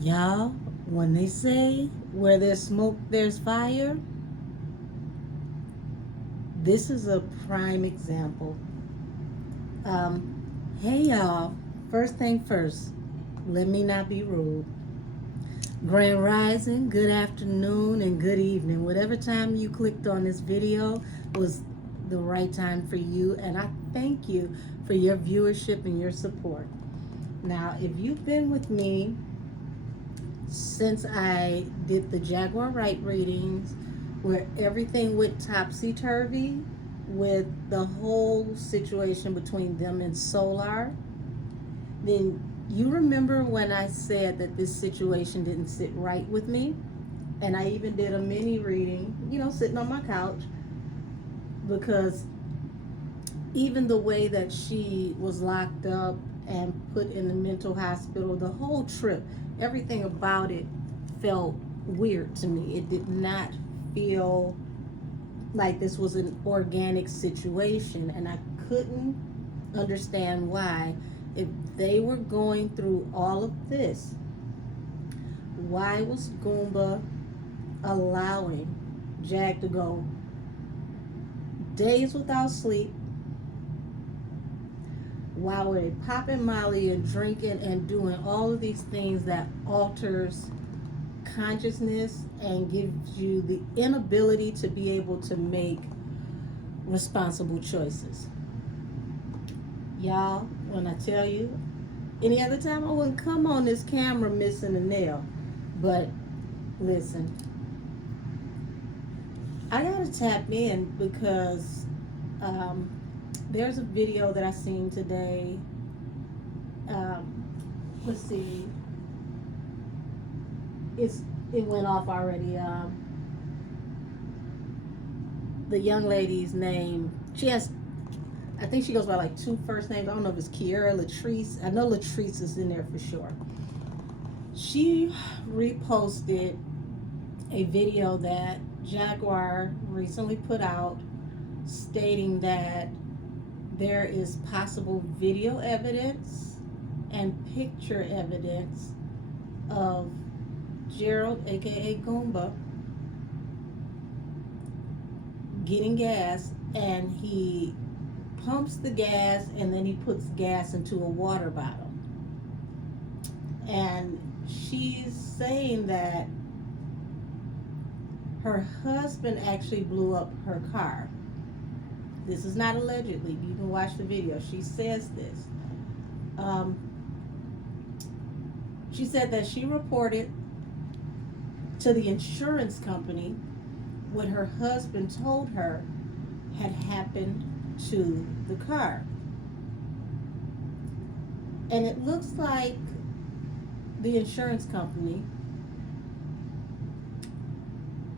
Y'all, when they say where there's smoke, there's fire, this is a prime example. Hey y'all, first thing first, let me not be rude. Grand Rising, good afternoon, and good evening. Whatever time you clicked on this video was the right time for you, and I thank you for your viewership and your support. Now, if you've been with me since I did the Jaguar Wright readings, where everything went topsy turvy with the whole situation between them and Solar, then you remember when I said that this situation didn't sit right with me? And I even did a mini reading, sitting on my couch, because even the way that she was locked up and put in the mental hospital, the whole trip, everything about it felt weird to me. It did not feel like this was an organic situation, and I couldn't understand why, if they were going through all of this, why was Goomba allowing Jag to go days without sleep, while we're popping Molly and drinking and doing all of these things that alters consciousness and gives you the inability to be able to make responsible choices. Y'all, when I tell you, any other time I wouldn't come on this camera missing a nail. But listen, I gotta tap in because there's a video that I seen today. Let's see, it went off already. The young lady's name, I think she goes by like two first names. I don't know if it's Kiera, Latrice. I know Latrice is in there for sure. She reposted a video that Jaguar recently put out stating that there is possible video evidence and picture evidence of Gerald, aka Goomba, getting gas, and he pumps the gas and then he puts gas into a water bottle. And she's saying that her husband actually blew up her car. This is not allegedly. You can watch the video. She says this. She said that she reported to the insurance company what her husband told her had happened to the car. And it looks like the insurance company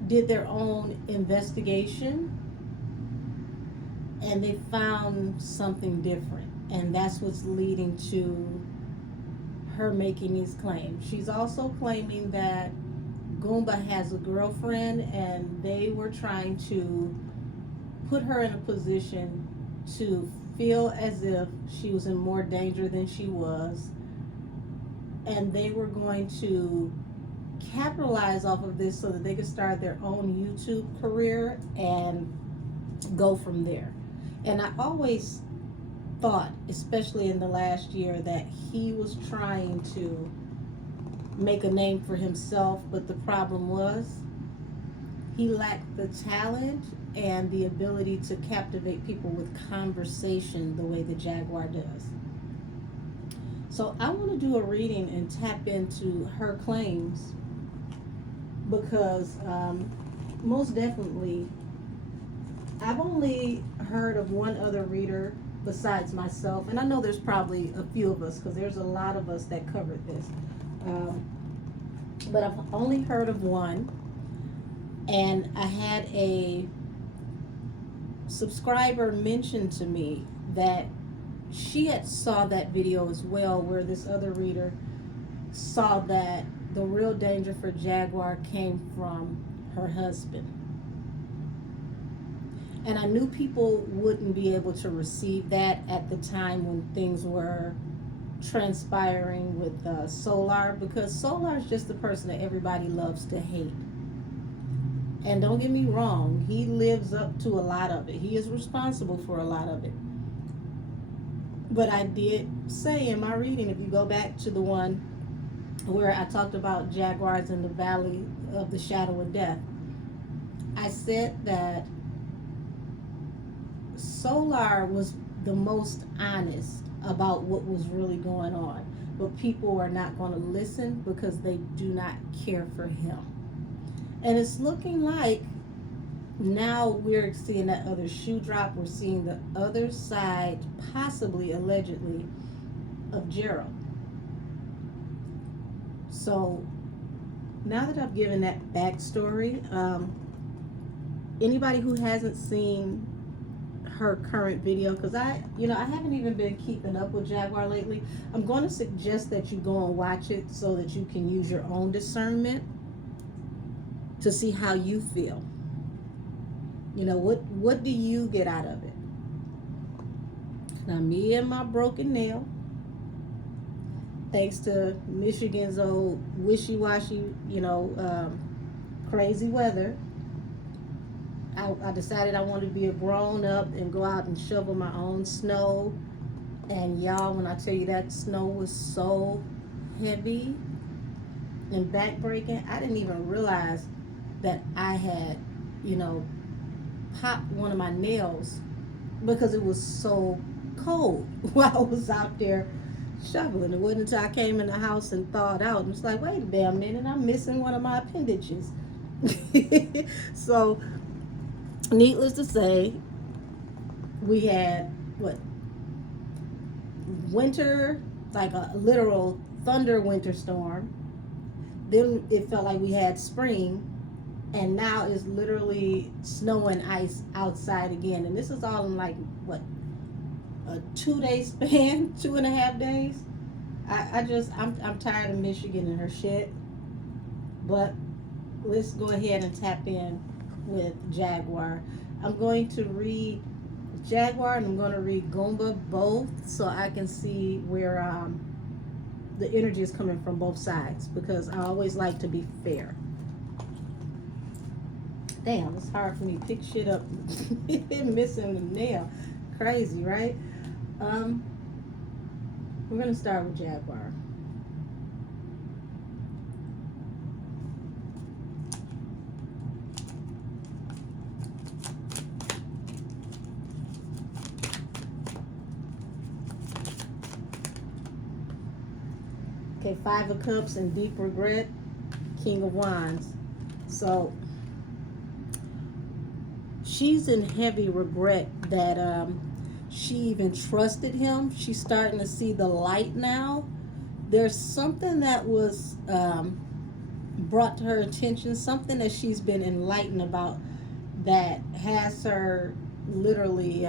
did their own investigation and they found something different. And that's what's leading to her making these claims. She's also claiming that Goomba has a girlfriend and they were trying to put her in a position to feel as if she was in more danger than she was, and they were going to capitalize off of this so that they could start their own YouTube career and go from there. And I always thought, especially in the last year, that he was trying to make a name for himself, but the problem was he lacked the talent and the ability to captivate people with conversation the way the Jaguar does. So I want to do a reading and tap into her claims because most definitely I've only heard of one other reader besides myself, and I know there's probably a few of us because there's a lot of us that covered this, but I've only heard of one. And I had a subscriber mention to me that she had saw that video as well, where this other reader saw that the real danger for Jaguar came from her husband. And I knew people wouldn't be able to receive that at the time when things were transpiring with Solar, because Solar is just the person that everybody loves to hate. And don't get me wrong, he lives up to a lot of it. He is responsible for a lot of it. But I did say in my reading, if you go back to the one where I talked about jaguars in the valley of the shadow of death, I said that Solar was the most honest about what was really going on. But people are not going to listen because they do not care for him. And it's looking like now we're seeing that other shoe drop. We're seeing the other side, possibly, allegedly, of Gerald. So now that I've given that backstory, anybody who hasn't seen her current video, because I haven't even been keeping up with Jaguar lately, I'm going to suggest that you go and watch it so that you can use your own discernment to see how you feel. What do you get out of it? Now, me and my broken nail, thanks to Michigan's old wishy-washy, crazy weather, I decided I wanted to be a grown-up and go out and shovel my own snow. And y'all, when I tell you that snow was so heavy and backbreaking, I didn't even realize that I had, popped one of my nails because it was so cold while I was out there shoveling. It wasn't until I came in the house and thawed out, and it's like, wait a damn minute, I'm missing one of my appendages. So, needless to say, we had winter, like a literal thunder winter storm. Then it felt like we had spring, and now it's literally snow and ice outside again. And this is all in like a 2-day span, 2.5 days. I'm tired of Michigan and her shit. But let's go ahead and tap in with Jaguar. I'm going to read Jaguar and I'm going to read Goomba both, so I can see where the energy is coming from both sides, because I always like to be fair. Damn, it's hard for me to pick shit up missing the nail. Crazy, right? We're going to start with Jaguar. Okay, 5 of Cups and deep regret, King of Wands. So she's in heavy regret that she even trusted him. She's starting to see the light now. There's something that was brought to her attention, something that she's been enlightened about, that has her literally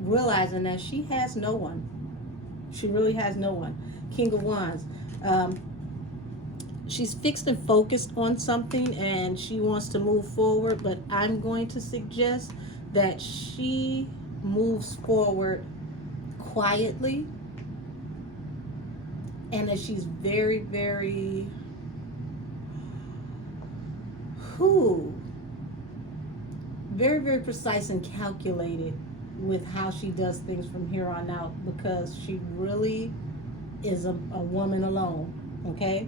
realizing that she has no one. She really has no one. King of Wands. She's fixed and focused on something and she wants to move forward, but I'm going to suggest that she moves forward quietly, and that she's very, very very, very precise and calculated with how she does things from here on out, because she really is a woman alone. Okay,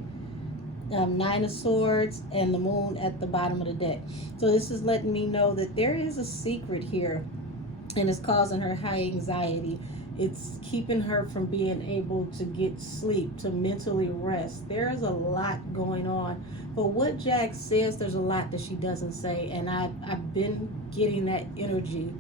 9 of Swords and the Moon at the bottom of the deck. So this is letting me know that there is a secret here, and it's causing her high anxiety. It's keeping her from being able to get sleep, to mentally rest. There is a lot going on. But what Jack says, there's a lot that she doesn't say, and I've been getting that energy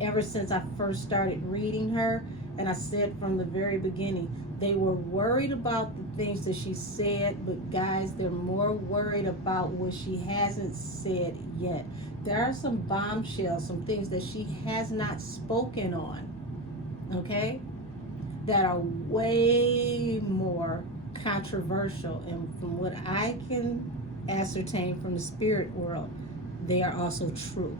ever since I first started reading her. And I said from the very beginning, they were worried about the things that she said, but guys, they're more worried about what she hasn't said yet. There are some bombshells, some things that she has not spoken on, okay, that are way more controversial. And from what I can ascertain from the spirit world, they are also true.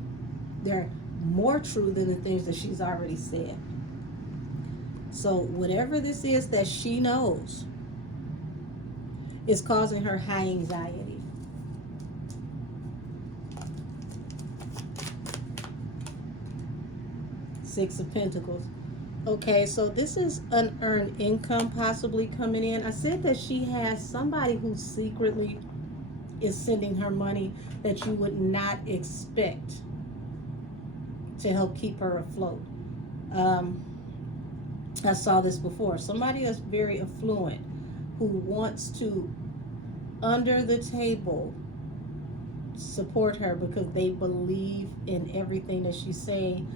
They're more true than the things that she's already said. So whatever this is that she knows is causing her high anxiety. Six of Pentacles. Okay, so this is unearned income possibly coming in. I said that she has somebody who secretly is sending her money that you would not expect to help keep her afloat. I saw this before. Somebody that's very affluent who wants to, under the table, support her because they believe in everything that she's saying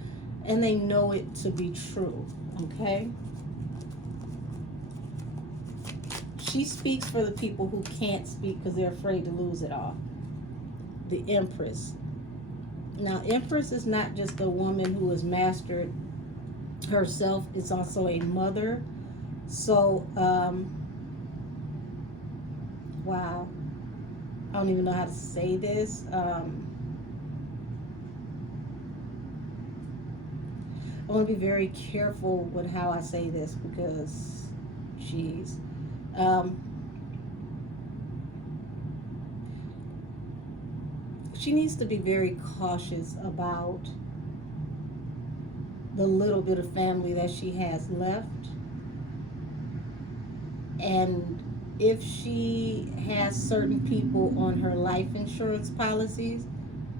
and they know it to be true. Okay? She speaks for the people who can't speak because they're afraid to lose it all. The Empress. Now, Empress is not just a woman who has mastered herself, it's also a mother. So, wow. I don't even know how to say this. I want to be very careful with how I say this because, geez. She needs to be very cautious about the little bit of family that she has left. And if she has certain people on her life insurance policies,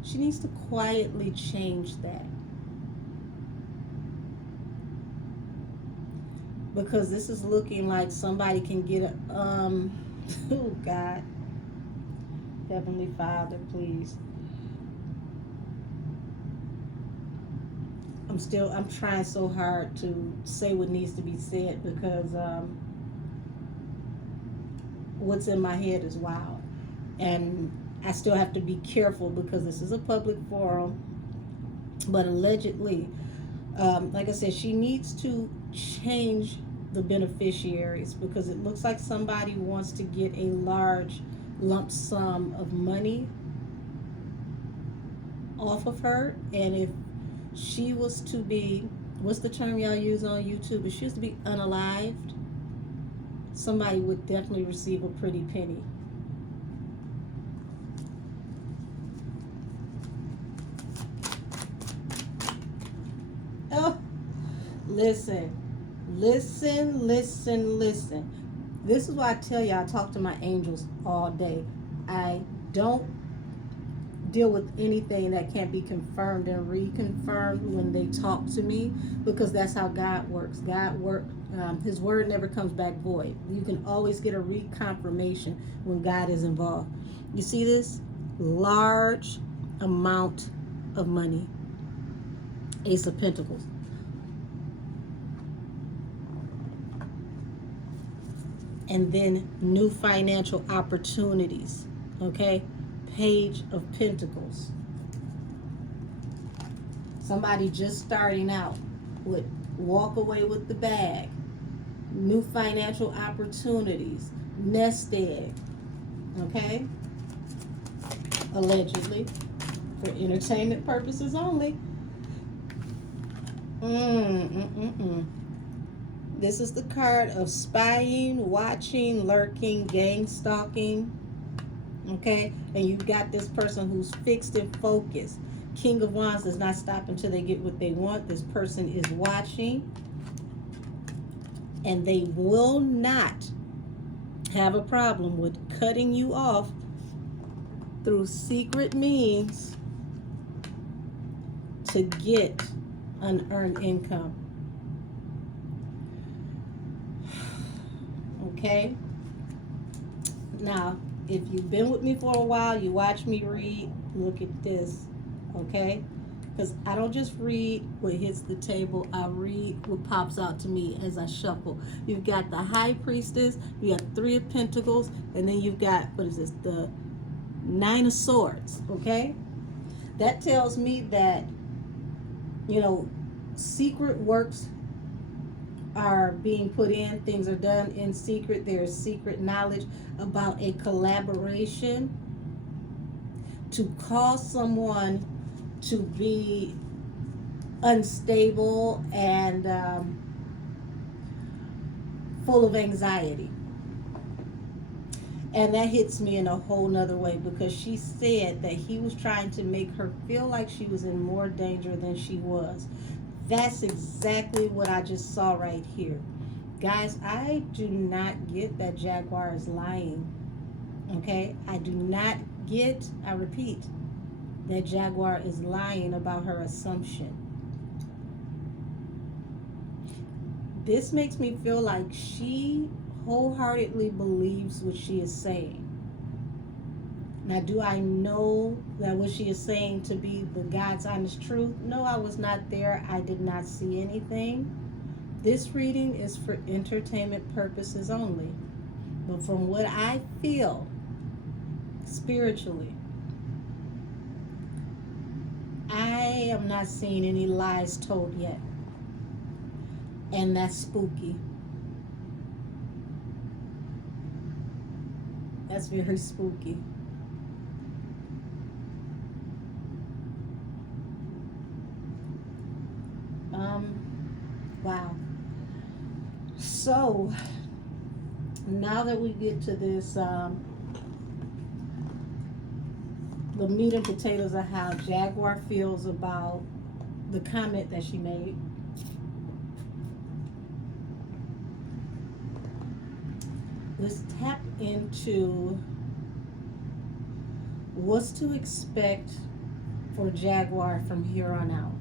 she needs to quietly change that. Because this is looking like somebody can get a, oh God, Heavenly Father, please. I'm trying so hard to say what needs to be said because what's in my head is wild. And I still have to be careful because this is a public forum. But allegedly, like I said, she needs to change the beneficiaries because it looks like somebody wants to get a large lump sum of money off of her. And if she was to be, what's the term y'all use on YouTube? If she was to be unalived, somebody would definitely receive a pretty penny. Oh, listen. This is why I tell you I talk to my angels all day. I don't deal with anything that can't be confirmed and reconfirmed when they talk to me because that's how God works. His word never comes back void. You can always get a reconfirmation when God is involved. You see this? Large amount of money. Ace of Pentacles. And then new financial opportunities. Okay? Page of Pentacles. Somebody just starting out would walk away with the bag. New financial opportunities. Nest egg. Okay? Allegedly. For entertainment purposes only. This is the card of spying, watching, lurking, gang stalking. Okay? And you've got this person who's fixed and focused. King of Wands does not stop until they get what they want. This person is watching. And they will not have a problem with cutting you off through secret means to get unearned income. Okay? Now, if you've been with me for a while, you watch me read, look at this. Okay? Because I don't just read what hits the table, I read what pops out to me as I shuffle. You've got the High Priestess, you got 3 of Pentacles, and then you've got, what is this, the 9 of Swords, okay? That tells me that, you know, secret works are being put in, things are done in secret, there's secret knowledge about a collaboration to cause someone to be unstable and full of anxiety. And that hits me in a whole nother way, because she said that he was trying to make her feel like she was in more danger than she was. That's exactly what I just saw right here. Guys, I do not get that Jaguar is lying. Okay? I do not get, I repeat, that Jaguar is lying about her assumption. This makes me feel like she wholeheartedly believes what she is saying. Now, do I know that what she is saying to be the God's honest truth? No, I was not there. I did not see anything. This reading is for entertainment purposes only. But from what I feel spiritually, I am not seeing any lies told yet. And that's spooky. That's very spooky. Wow. So, now that we get to this, the meat and potatoes of how Jaguar feels about the comment that she made. Let's tap into what's to expect for Jaguar from here on out.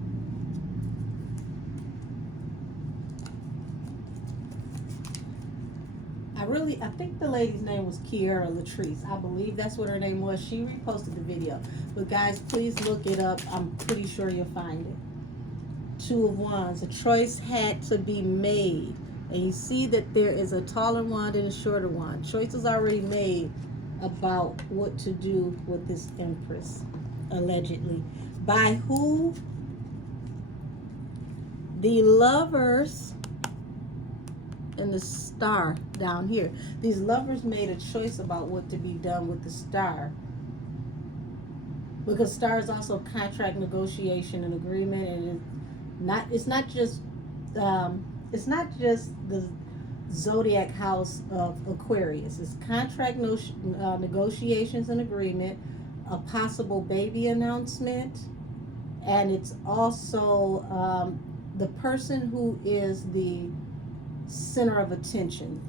I think the lady's name was Kiara Latrice. I believe that's what her name was. She reposted the video. But guys, please look it up. I'm pretty sure you'll find it. Two of Wands. A choice had to be made. And you see that there is a taller wand and a shorter wand. Choice is already made about what to do with this Empress, allegedly. By who? The Lovers and the Star down here. These Lovers made a choice about what to be done with the Star, because Star is also contract negotiation and agreement, and it's not just the zodiac house of Aquarius. It's contract negotiations and agreement, a possible baby announcement, and it's also the person who is the center of attention.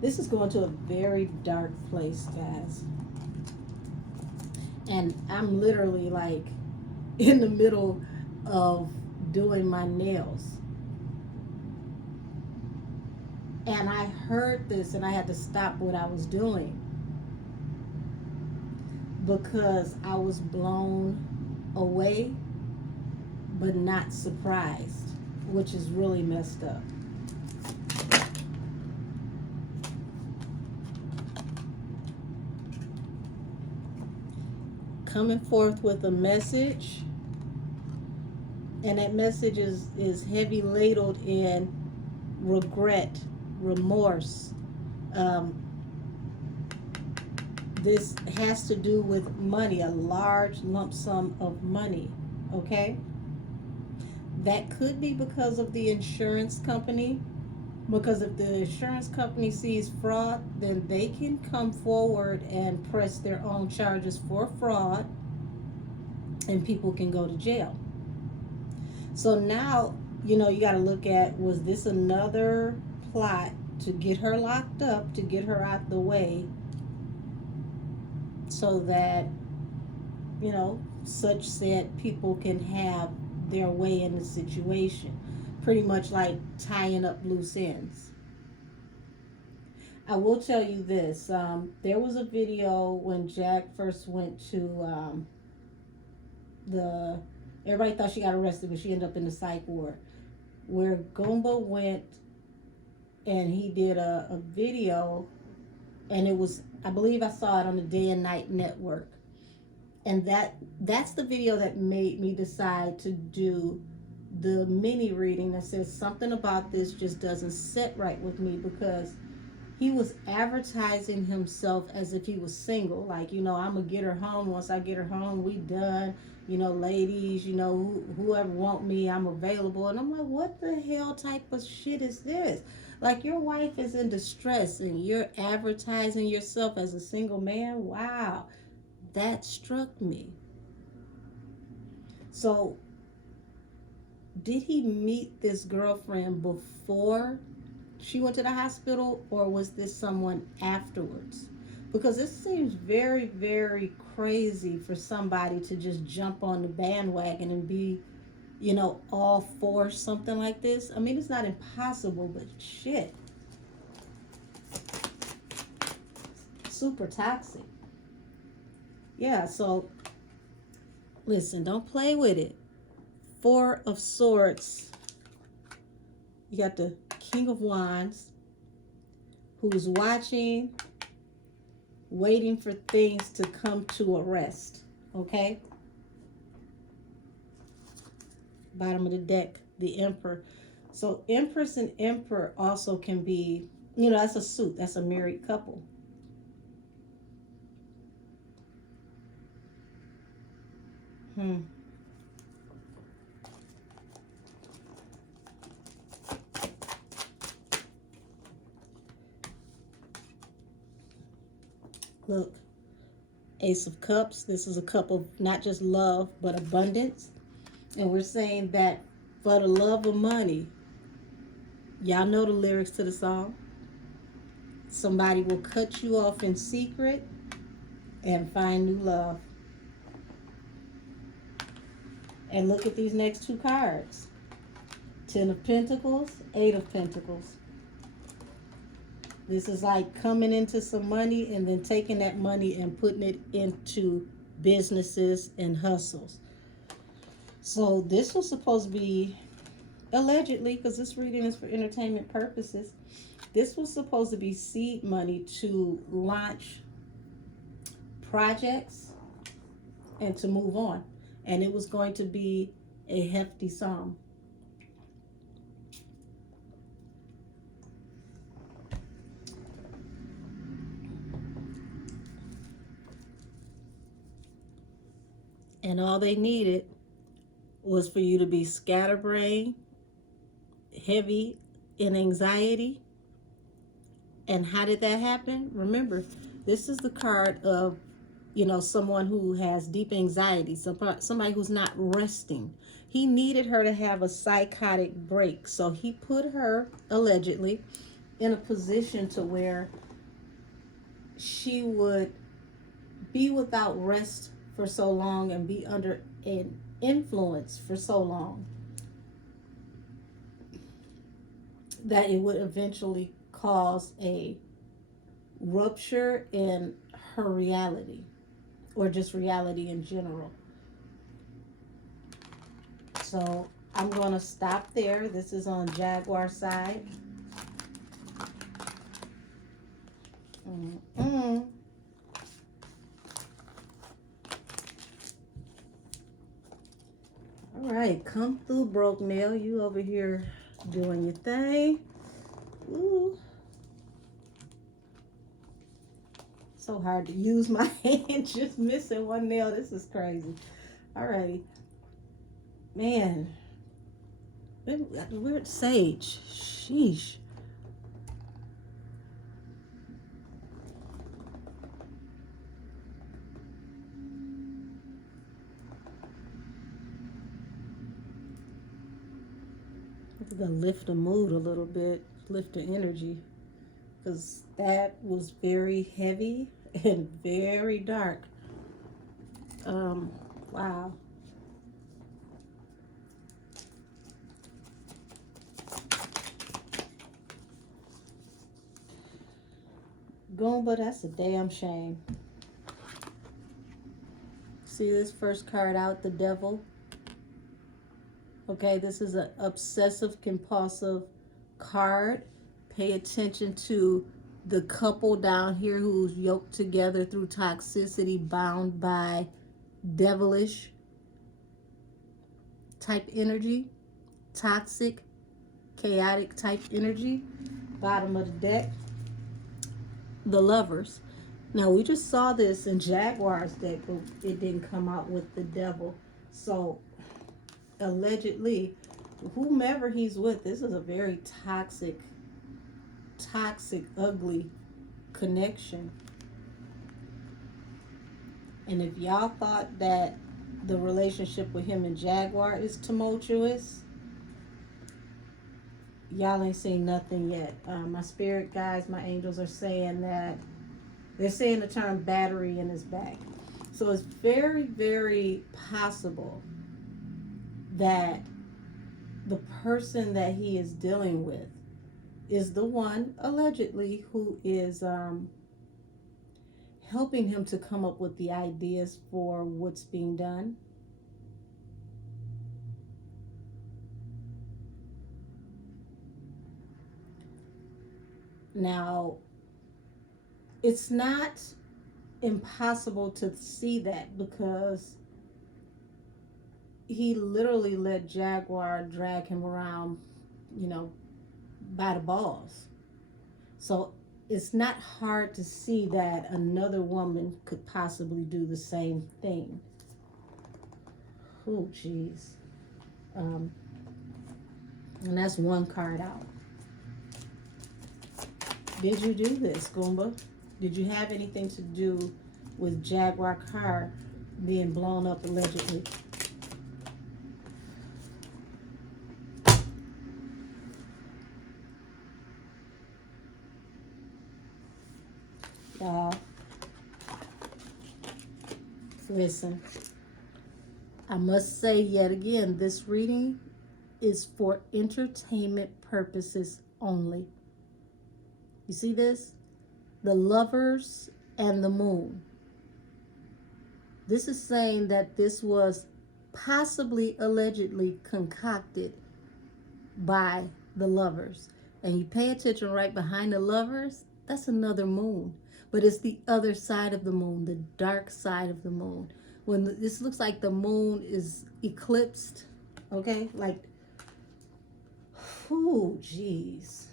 This is going to a very dark place, guys. And I'm literally like in the middle of doing my nails. And I heard this and I had to stop what I was doing, because I was blown away but not surprised, which is really messed up. Coming forth with a message, and that message is heavy ladled in regret, remorse. This has to do with money, a large lump sum of money, okay? That could be because of the insurance company, because if the insurance company sees fraud, then they can come forward and press their own charges for fraud, and people can go to jail. So now, you got to look at, was this another plot to get her locked up, to get her out the way, so that, such said people can have their way in the situation? Pretty much like tying up loose ends. I will tell you this. There was a video when Jack first went to everybody thought she got arrested, but she ended up in the psych ward, where Gumbo went and he did a video, and it was, I believe I saw it on the Day and Night Network. And that's the video that made me decide to do the mini reading that says something about this just doesn't sit right with me, because He was advertising himself as if he was single. Like, I'm going to get her home. Once I get her home, we done. Ladies, whoever want me, I'm available. And I'm like, what the hell type of shit is this? Like, your wife is in distress and you're advertising yourself as a single man? Wow. That struck me. So, did he meet this girlfriend before she went to the hospital, or was this someone afterwards? Because this seems very, very crazy for somebody to just jump on the bandwagon and be, all for something like this. I mean, it's not impossible, but shit. Super toxic. Yeah, so listen, don't play with it. Four of Swords. You got the King of Wands, who's watching, waiting for things to come to a rest. Okay? Bottom of the deck, the Emperor. So Empress and Emperor also can be, that's a suit. That's a married couple. Look, Ace of Cups. This is a cup of not just love, but abundance. And we're saying that for the love of money, y'all know the lyrics to the song. Somebody will cut you off in secret and find new love. And look at these next two cards. 10 of Pentacles, 8 of Pentacles. This is like coming into some money and then taking that money and putting it into businesses and hustles. So this was supposed to be, allegedly, because this reading is for entertainment purposes, this was supposed to be seed money to launch projects and to move on. And it was going to be a hefty sum. And all they needed was for you to be scatterbrained, heavy in anxiety. And how did that happen? Remember, this is the card of, someone who has deep anxiety, somebody who's not resting. He needed her to have a psychotic break. So he put her, allegedly, in a position to where she would be without rest for so long and be under an influence for so long that it would eventually cause a rupture in her reality, or just reality in general. So I'm going to stop there. This is on Jaguar side. All right, come through, broke nail. You over here doing your thing. Ooh. So hard to use my hand, just missing one nail. This is crazy. All righty. Man. Weird sage. Sheesh. I'm gonna lift the mood a little bit, lift the energy, because that was very heavy and very dark. Wow. Goomba, that's a damn shame. See this first card out, the Devil. Okay, this is an obsessive compulsive card. Pay attention to the couple down here who's yoked together through toxicity, bound by devilish type energy, toxic, chaotic type energy. Bottom of the deck. the Lovers. Now, we just saw this in Jaguar's deck, but it didn't come out with the Devil. So, allegedly, whomever he's with, this is a very toxic, ugly connection. And if y'all thought that the relationship with him and Jaguar is tumultuous, y'all ain't seen nothing yet. My spirit guides, my angels are saying that they're saying the term battery in his back. So it's very, very possible that the person that he is dealing with is the one, allegedly, who is helping him to come up with the ideas for what's being done. Now, it's not impossible to see that because he literally let Jaguar drag him around, by the balls. So it's not hard to see that another woman could possibly do the same thing. Oh, jeez. And that's one card out. Did you do this, Goomba? Did you have anything to do with Jaguar car being blown up allegedly? Y'all, listen. I must say yet again, this reading is for entertainment purposes only. You see this? The Lovers and the Moon. This is saying that this was possibly, allegedly concocted by the Lovers. And you pay attention right behind the Lovers, that's another moon. But it's the other side of the moon, the dark side of the moon. When this looks like the moon is eclipsed, okay? Like, oh, jeez.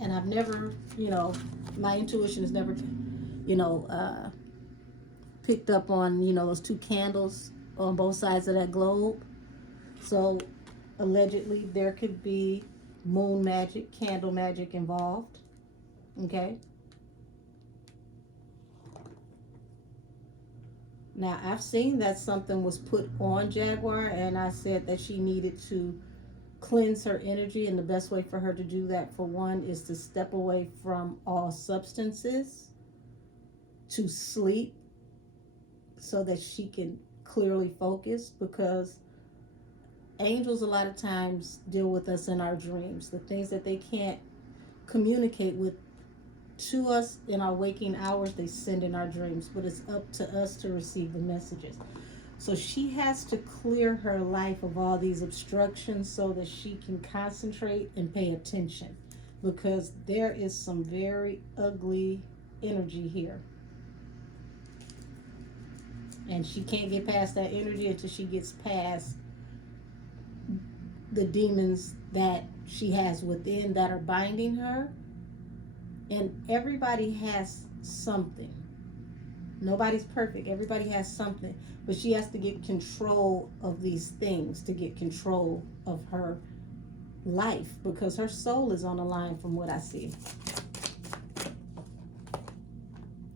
And I've never, my intuition has never, picked up on, those two candles on both sides of that globe. So allegedly there could be moon magic, candle magic involved. Okay. Now I've seen that something was put on Jaguar, and I said that she needed to cleanse her energy, and the best way for her to do that, for one, is to step away from all substances, to sleep, so that she can clearly focus, because angels a lot of times deal with us in our dreams. The things that they can't communicate with to us in our waking hours, they send in our dreams, but it's up to us to receive the messages. So she has to clear her life of all these obstructions so that she can concentrate and pay attention, because there is some very ugly energy here. And she can't get past that energy until she gets past the demons that she has within that are binding her. And everybody has something. Nobody's perfect. Everybody has something. But she has to get control of these things to get control of her life, because her soul is on the line from what I see.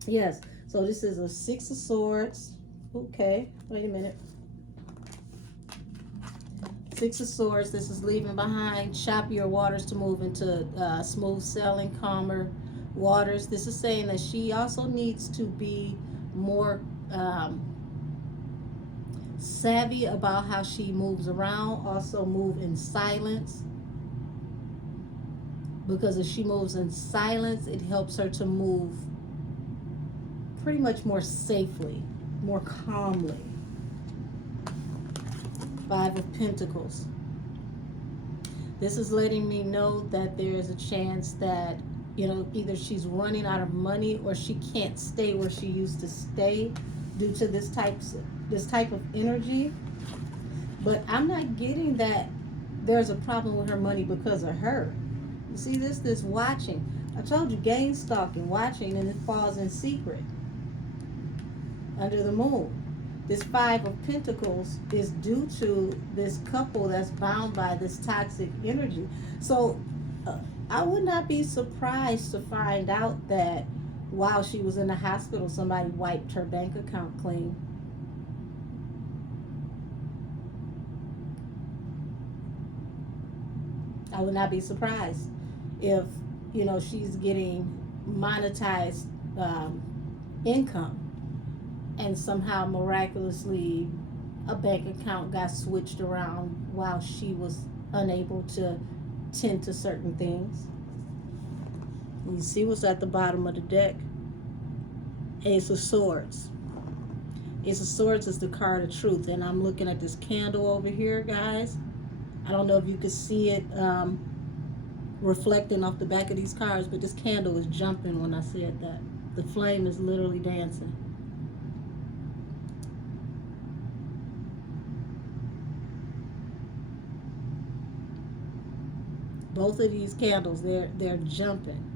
Yes. So this is a Six of Swords. Okay. Wait a minute. Six of Swords. This is leaving behind choppier waters to move into smooth sailing, calmer waters. This is saying that she also needs to be more savvy about how she moves around. Also move in silence, because if she moves in silence, it helps her to move pretty much more safely, more calmly. Five of Pentacles. This is letting me know that there is a chance that, either she's running out of money or she can't stay where she used to stay. due to this type of energy. But I'm not getting that there's a problem with her money because of her. You see this watching. I told you, game stalking, watching, and it falls in secret under the moon. This Five of Pentacles is due to this couple that's bound by this toxic energy. So I would not be surprised to find out that while she was in the hospital, somebody wiped her bank account clean. I would not be surprised if, she's getting monetized income, and somehow miraculously a bank account got switched around while she was unable to tend to certain things. You see what's at the bottom of the deck? Ace of Swords. Ace of Swords is the card of truth, and I'm looking at this candle over here, guys. I don't know if you can see it reflecting off the back of these cards, but this candle is jumping when I said that. The flame is literally dancing. Both of these candles, they're jumping.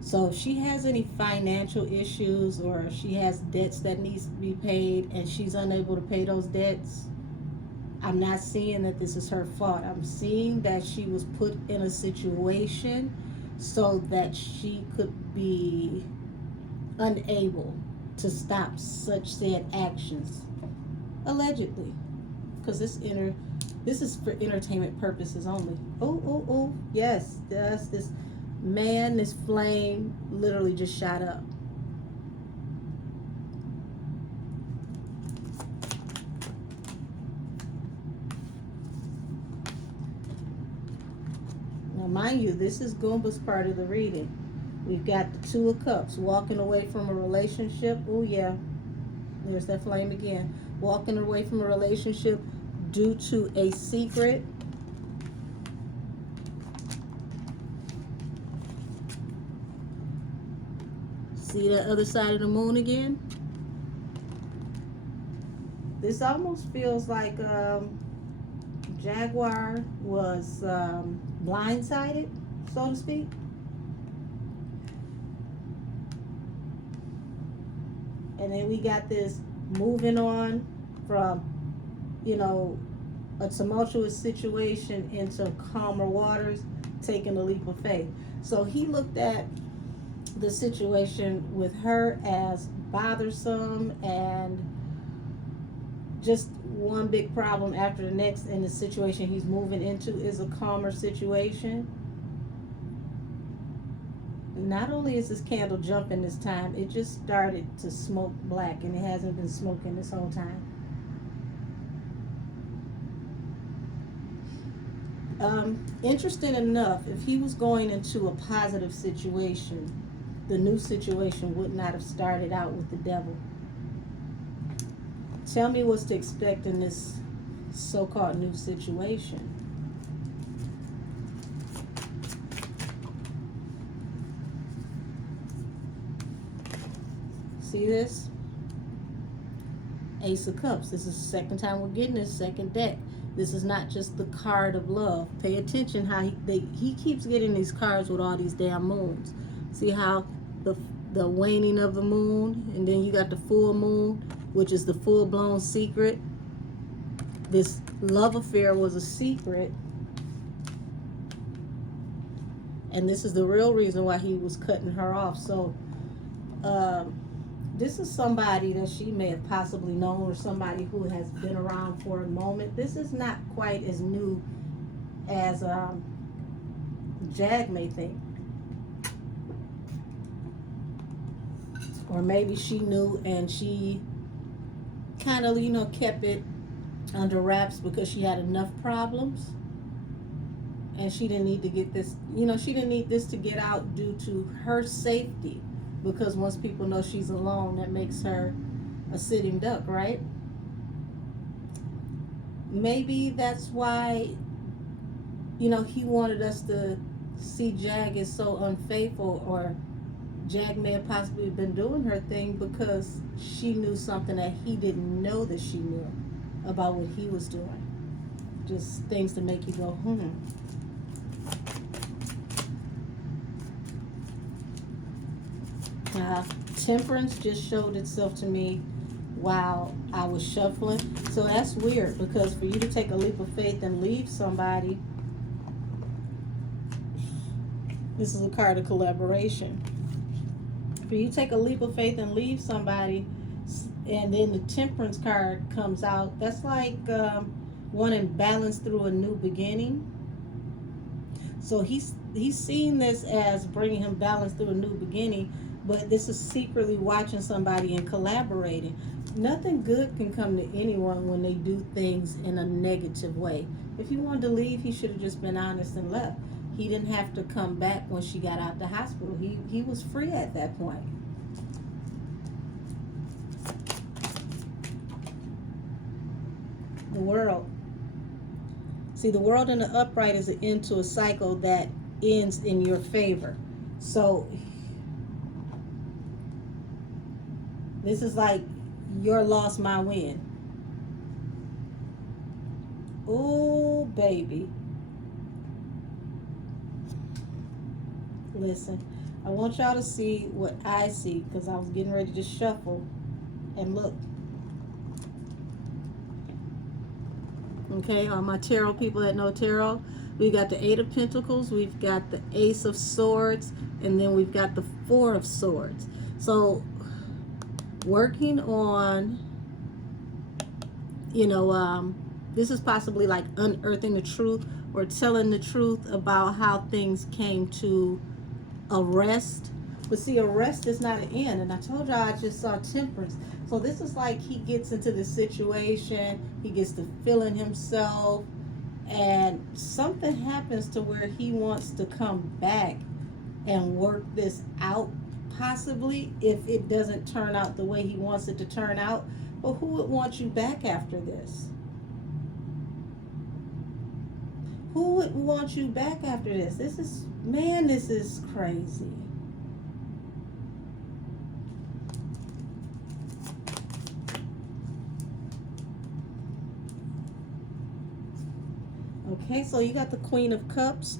So if she has any financial issues, or she has debts that needs to be paid and she's unable to pay those debts, I'm not seeing that this is her fault. I'm seeing that she was put in a situation so that she could be unable to stop such said actions. Allegedly. Because this is for entertainment purposes only. Oh, yes, this man, this flame literally just shot up. Now, mind you, this is Goomba's part of the reading. We've got the Two of Cups, walking away from a relationship. Oh, yeah. There's that flame again. Walking away from a relationship due to a secret. See that other side of the moon again? This almost feels like Jaguar was blindsided, so to speak. And then we got this moving on from, a tumultuous situation into calmer waters, taking a leap of faith. So he looked at the situation with her as bothersome and just one big problem after the next, and the situation he's moving into is a calmer situation. Not only is this candle jumping this time, it just started to smoke black, and it hasn't been smoking this whole time. Interesting enough, if he was going into a positive situation, the new situation would not have started out with the devil. Tell me what's to expect in this so-called new situation. See this? Ace of Cups. This is the second time we're getting this second deck. This is not just the card of love. Pay attention how he keeps getting these cards with all these damn moons. See how the waning of the moon, and then you got the full moon, which is the full-blown secret. This love affair was a secret, and this is the real reason why he was cutting her off. So this is somebody that she may have possibly known, or somebody who has been around for a moment. This is not quite as new as Jag may think. Or maybe she knew and she kind of, kept it under wraps because she had enough problems. And she didn't need to get this, she didn't need this to get out due to her safety. Because once people know she's alone, that makes her a sitting duck, right? Maybe that's why, he wanted us to see, Jag is so unfaithful, or Jag may have possibly been doing her thing because she knew something that he didn't know that she knew about what he was doing. Just things to make you go, Temperance just showed itself to me while I was shuffling. So that's weird, because for you to take a leap of faith and leave somebody, this is a card of collaboration. For you to take a leap of faith and leave somebody, and then the Temperance card comes out, that's like wanting balance through a new beginning. So he's seeing this as bringing him balance through a new beginning, but this is secretly watching somebody and collaborating. Nothing good can come to anyone when they do things in a negative way. If he wanted to leave, he should have just been honest and left. He didn't have to come back when she got out the hospital. He was free at that point. The World. See, the World in the upright is an end to a cycle that ends in your favor. So this is like your loss, my win. Oh, baby. Listen, I want y'all to see what I see, because I was getting ready to shuffle and look. Okay, all my tarot people that know tarot, we got the Eight of Pentacles, we've got the Ace of Swords, and then we've got the Four of Swords. So working on, this is possibly like unearthing the truth or telling the truth about how things came to arrest. But see, arrest is not an end, and I told y'all I just saw Temperance. So this is like he gets into this situation, he gets to feeling himself, and something happens to where he wants to come back and work this out, possibly, if it doesn't turn out the way he wants it to turn out. But who would want you back after this? Who would want you back after this? This is crazy. Okay, so you got the Queen of Cups.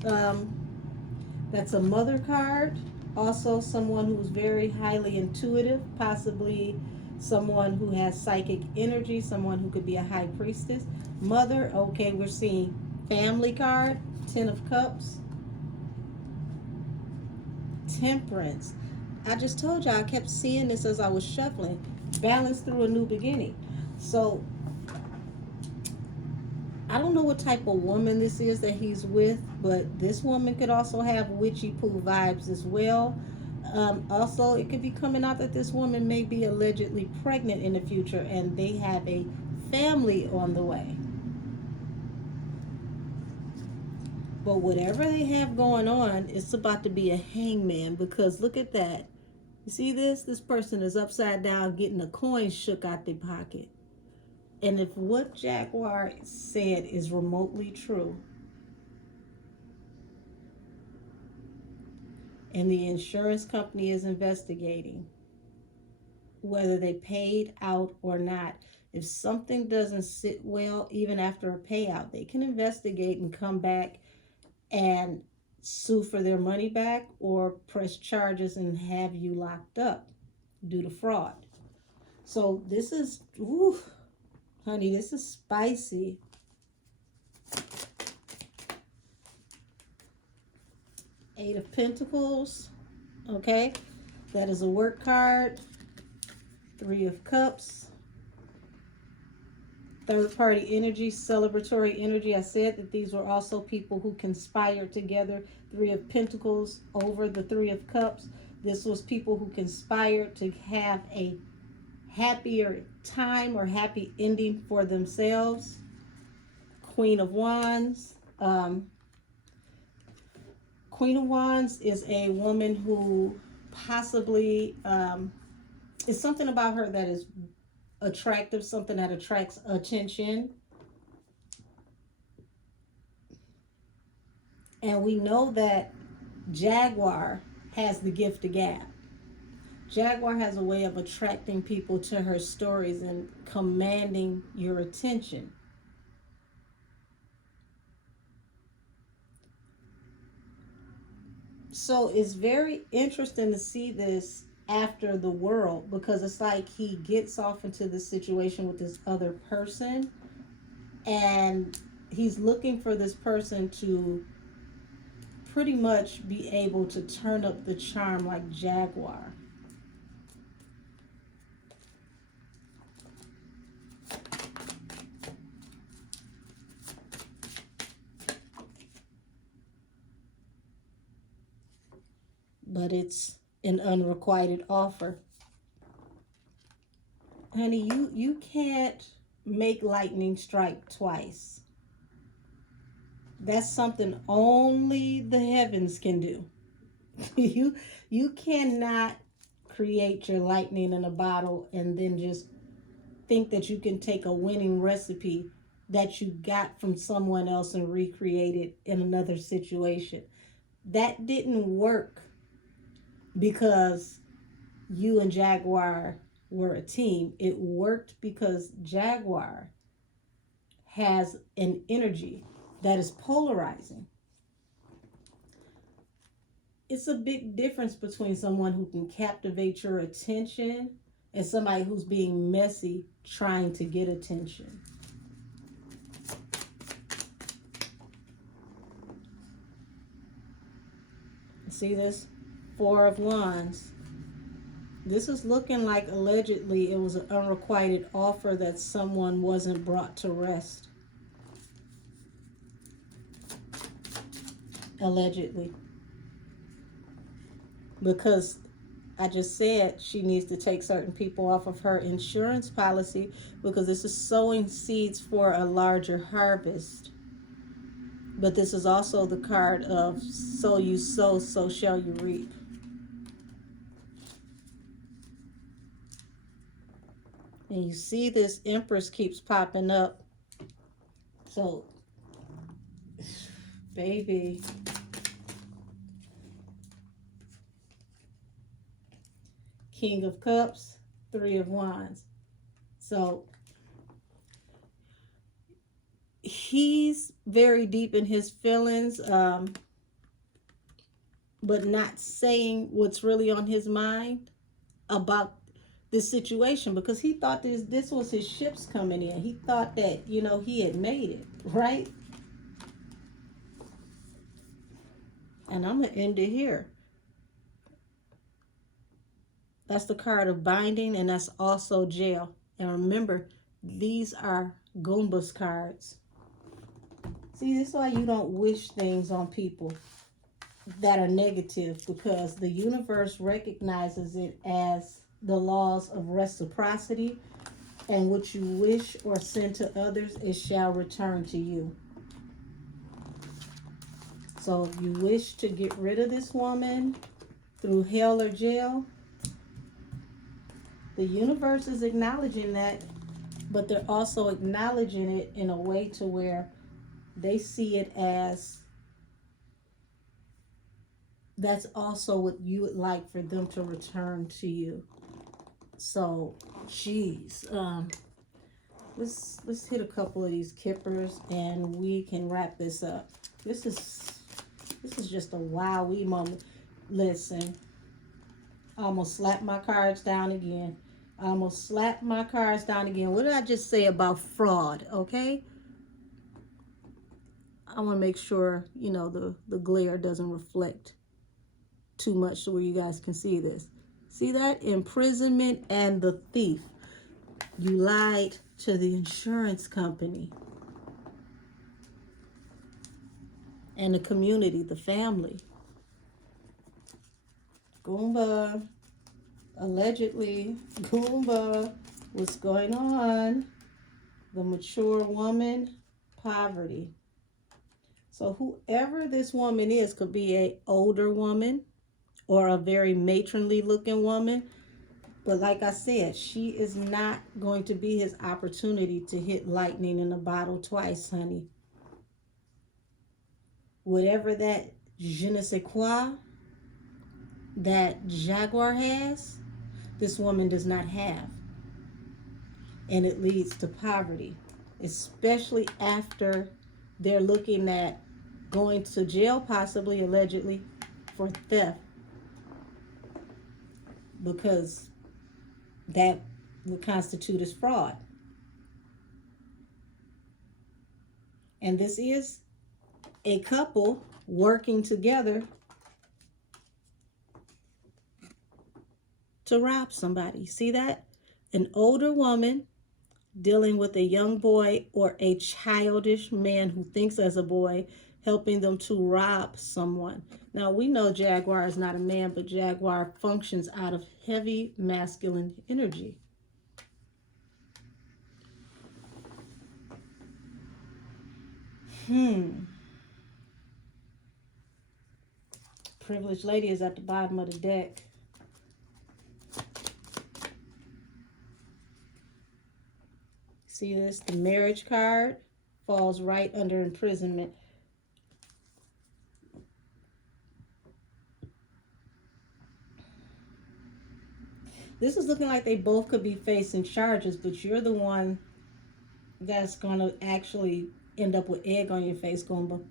That's a mother card. Also someone who's very highly intuitive, possibly someone who has psychic energy, someone who could be a high priestess. Mother, okay, we're seeing family card, Ten of Cups. Temperance. I just told you I kept seeing this as I was shuffling. Balance through a new beginning. So I don't know what type of woman this is that he's with, but this woman could also have witchy poo vibes as well. Also, it could be coming out that this woman may be allegedly pregnant in the future, and they have a family on the way. But whatever they have going on, it's about to be a hangman, because look at that. You see this? This person is upside down getting a coin shook out their pocket. And if what Jaguar said is remotely true, and the insurance company is investigating whether they paid out or not, if something doesn't sit well, even after a payout, they can investigate and come back and sue for their money back, or press charges and have you locked up due to fraud. So this is, ooh, honey, this is spicy. Eight of Pentacles, okay? That is a work card. Three of Cups. Third party energy, celebratory energy. I said that these were also people who conspired together. Three of Pentacles over the Three of Cups. This was people who conspired to have a happier time or happy ending for themselves. Queen of Wands. Queen of Wands is a woman who possibly is something about her that is attractive, something that attracts attention. And we know that Jaguar has the gift of gab. Jaguar has a way of attracting people to her stories and commanding your attention. So it's very interesting to see this after the world, because it's like he gets off into this situation with this other person, and he's looking for this person to pretty much be able to turn up the charm like Jaguar. But it's an unrequited offer. Honey, you can't make lightning strike twice. That's something only the heavens can do. You cannot create your lightning in a bottle and then just think that you can take a winning recipe that you got from someone else and recreate it in another situation. That didn't work because you and Jaguar were a team. It worked because Jaguar has an energy that is polarizing. It's a big difference between someone who can captivate your attention and somebody who's being messy trying to get attention. See this? Four of Wands. This is looking like allegedly it was an unrequited offer that someone wasn't brought to rest. Allegedly. Because I just said she needs to take certain people off of her insurance policy, because this is sowing seeds for a larger harvest. But this is also the card of so you sow, so shall you reap. And you see this Empress keeps popping up. So, baby. King of Cups, Three of Wands. So, he's very deep in his feelings, but not saying what's really on his mind about this situation, because he thought this was his ships coming in. He thought that, he had made it, right? And I'm going to end it here. That's the card of binding, and that's also jail. And remember, these are Goomba's cards. See, this is why you don't wish things on people that are negative, because the universe recognizes it as the laws of reciprocity, and what you wish or send to others, it shall return to you. So if you wish to get rid of this woman through hell or jail, the universe is acknowledging that, but they're also acknowledging it in a way to where they see it as that's also what you would like for them to return to you. So, geez, let's hit a couple of these kippers and we can wrap this up. This is just a wowee moment. Listen, I almost slapped my cards down again. What did I just say about fraud? Okay, I want to make sure the glare doesn't reflect too much so where you guys can see this. See that? Imprisonment and the thief. You lied to the insurance company and the community, the family. Goomba, allegedly, Goomba, what's going on? The mature woman, poverty. So whoever this woman is could be an older woman or a very matronly looking woman. But like I said, she is not going to be his opportunity to hit lightning in a bottle twice, honey. Whatever that je ne sais quoi that Jaguar has, this woman does not have. And it leads to poverty, especially after they're looking at going to jail, possibly, allegedly, for theft, because that would constitute as fraud. And this is a couple working together to rob somebody. See that? An older woman dealing with a young boy or a childish man who thinks as a boy, helping them to rob someone. Now, we know Jaguar is not a man, but Jaguar functions out of heavy masculine energy. Privileged lady is at the bottom of the deck. See this? The marriage card falls right under imprisonment. This is looking like they both could be facing charges, but you're the one that's going to actually end up with egg on your face, Goomba.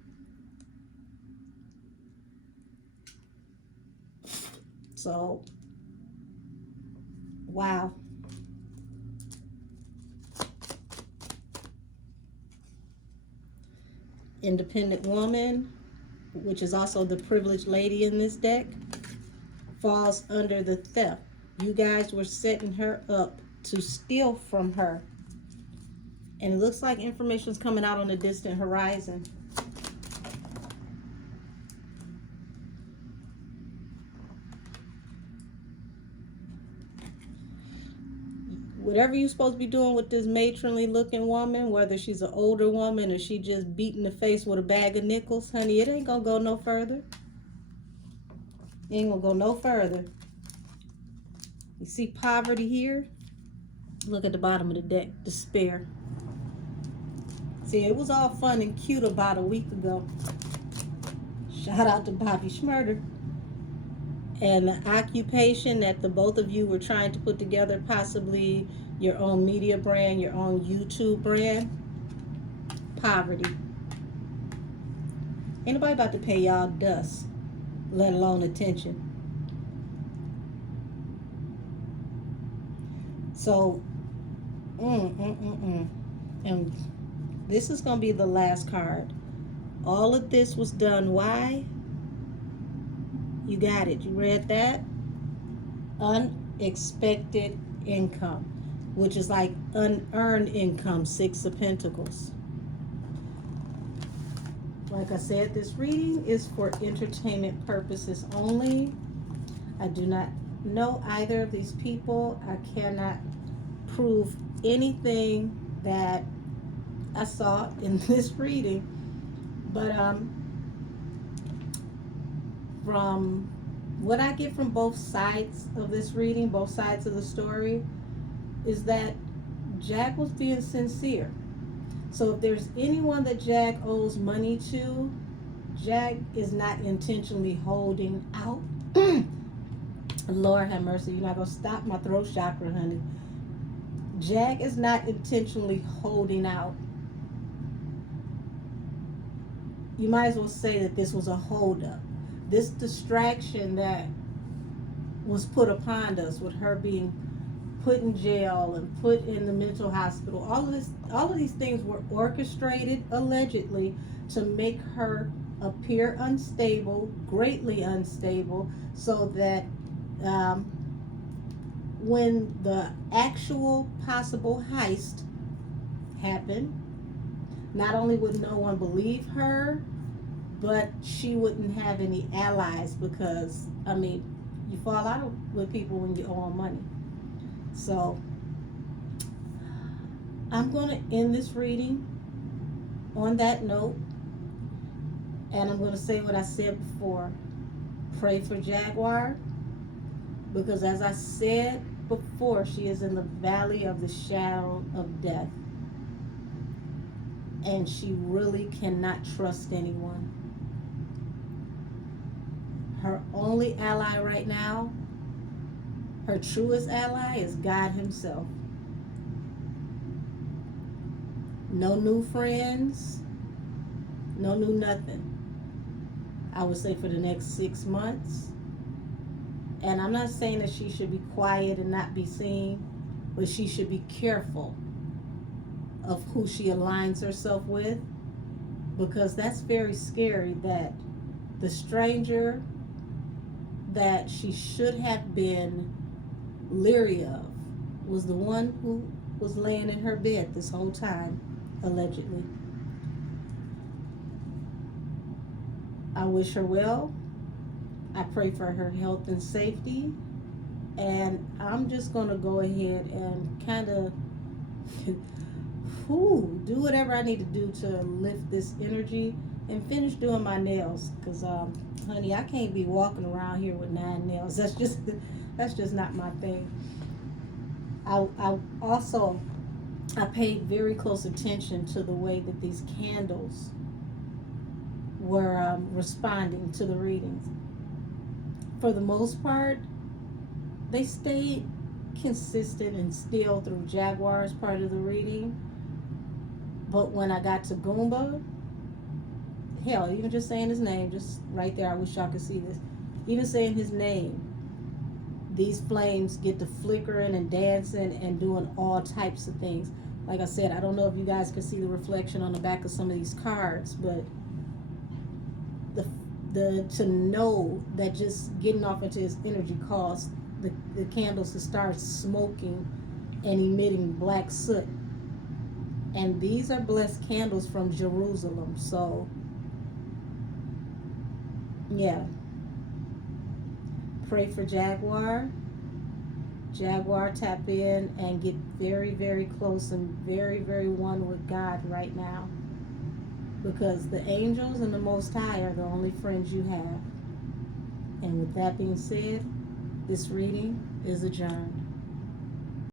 So, wow. Independent woman, which is also the privileged lady in this deck, falls under the theft. You guys were setting her up to steal from her. And it looks like information is coming out on the distant horizon. Whatever you're supposed to be doing with this matronly looking woman, whether she's an older woman or she just beating the face with a bag of nickels, honey, it ain't gonna go no further. It ain't gonna go no further. You see poverty here? Look at the bottom of the deck, despair. See, it was all fun and cute about a week ago. Shout out to Bobby Schmurder. And the occupation that the both of you were trying to put together, possibly your own media brand, your own YouTube brand, poverty. Ain't nobody about to pay y'all dust, let alone attention. So, and this is going to be the last card. All of this was done. Why? You got it. You read that? Unexpected income, which is like unearned income, Six of Pentacles. Like I said, this reading is for entertainment purposes only. I do not know either of these people. I cannot prove anything that I saw in this reading. But from what I get from both sides of this reading, both sides of the story, is that Jack was being sincere. So if there's anyone that Jack owes money to, Jack is not intentionally holding out. Lord have mercy, you're not going to stop my throat chakra, honey. Jack is not intentionally holding out. You might as well say that this was a holdup. This distraction that was put upon us with her being put in jail and put in the mental hospital, all of these things were orchestrated allegedly to make her appear unstable, greatly unstable, so that when the actual possible heist happened, not only would no one believe her, but she wouldn't have any allies, because, I mean, you fall out with people when you owe them money. So, I'm going to end this reading on that note, and I'm going to say what I said before. Pray for Jaguar, because as I said before, she is in the valley of the shadow of death, and she really cannot trust anyone. only ally right now, her truest ally, is God himself. No new friends, no new nothing. I would say for the next 6 months. And I'm not saying that she should be quiet and not be seen, but she should be careful of who she aligns herself with, because that's very scary that the stranger that she should have been leery of was the one who was laying in her bed this whole time, allegedly. I wish her well. I pray for her health and safety. And I'm just going to go ahead and kind of do whatever I need to do to lift this energy and finish doing my nails. Because, honey, I can't be walking around here with 9 nails. That's just not my thing. I also paid very close attention to the way that these candles were responding to the readings. For the most part, they stayed consistent and still through Jaguar's part of the reading. But when I got to Goomba, hell, even just saying his name, just right there, I wish y'all could see this. Even saying his name, these flames get to flickering and dancing and doing all types of things. Like I said, I don't know if you guys can see the reflection on the back of some of these cards, but to know that just getting off into his energy caused the candles to start smoking and emitting black soot. And these are blessed candles from Jerusalem. So, yeah. Pray for Jaguar. Jaguar, tap in and get very, very close and very, very one with God right now. Because the angels and the Most High are the only friends you have. And with that being said, this reading is adjourned.